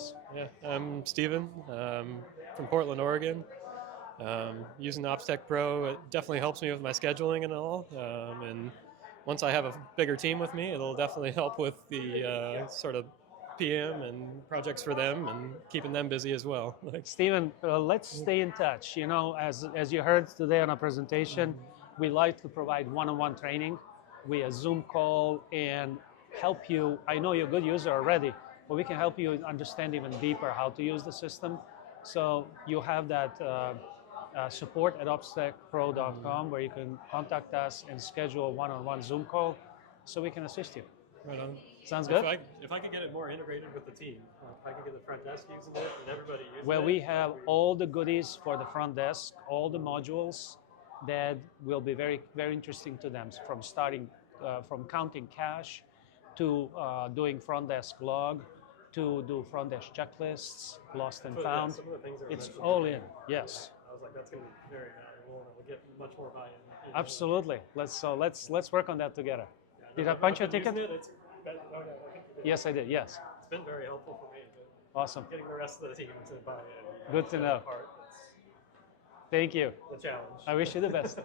Yes. Yeah, I'm Steven from Portland, Oregon. Using OpsTechPro, it definitely helps me with my scheduling and all. And once I have a bigger team with me, it'll definitely help with the sort of PM and projects for them and keeping them busy as well. Steven, let's stay in touch. You know, as you heard today on our presentation, we like to provide one-on-one training via Zoom call and help you. I know you're a good user already, but we can help you understand even deeper how to use the system. So you have that support at OpsTechPro.com where you can contact us and schedule a one-on-one Zoom call so we can assist you. Right on. Sounds good? If I could get it more integrated with the team, if I could get the front desk using it and everybody using it. Where we have all the goodies for the front desk, all the modules that will be very, very interesting to them, from starting, from counting cash to doing front desk log, to do front desk checklists, lost and found. Some of the things that It's all in, yes. I was like, that's going to be very valuable, and we'll get much more buy-in. Absolutely. Let's work on that together. Did I punch your ticket? Yes, I did. Yes. It's been very helpful for me. Awesome. Getting the rest of the team to buy in. Good to know. Thank you. The challenge. I wish you the best.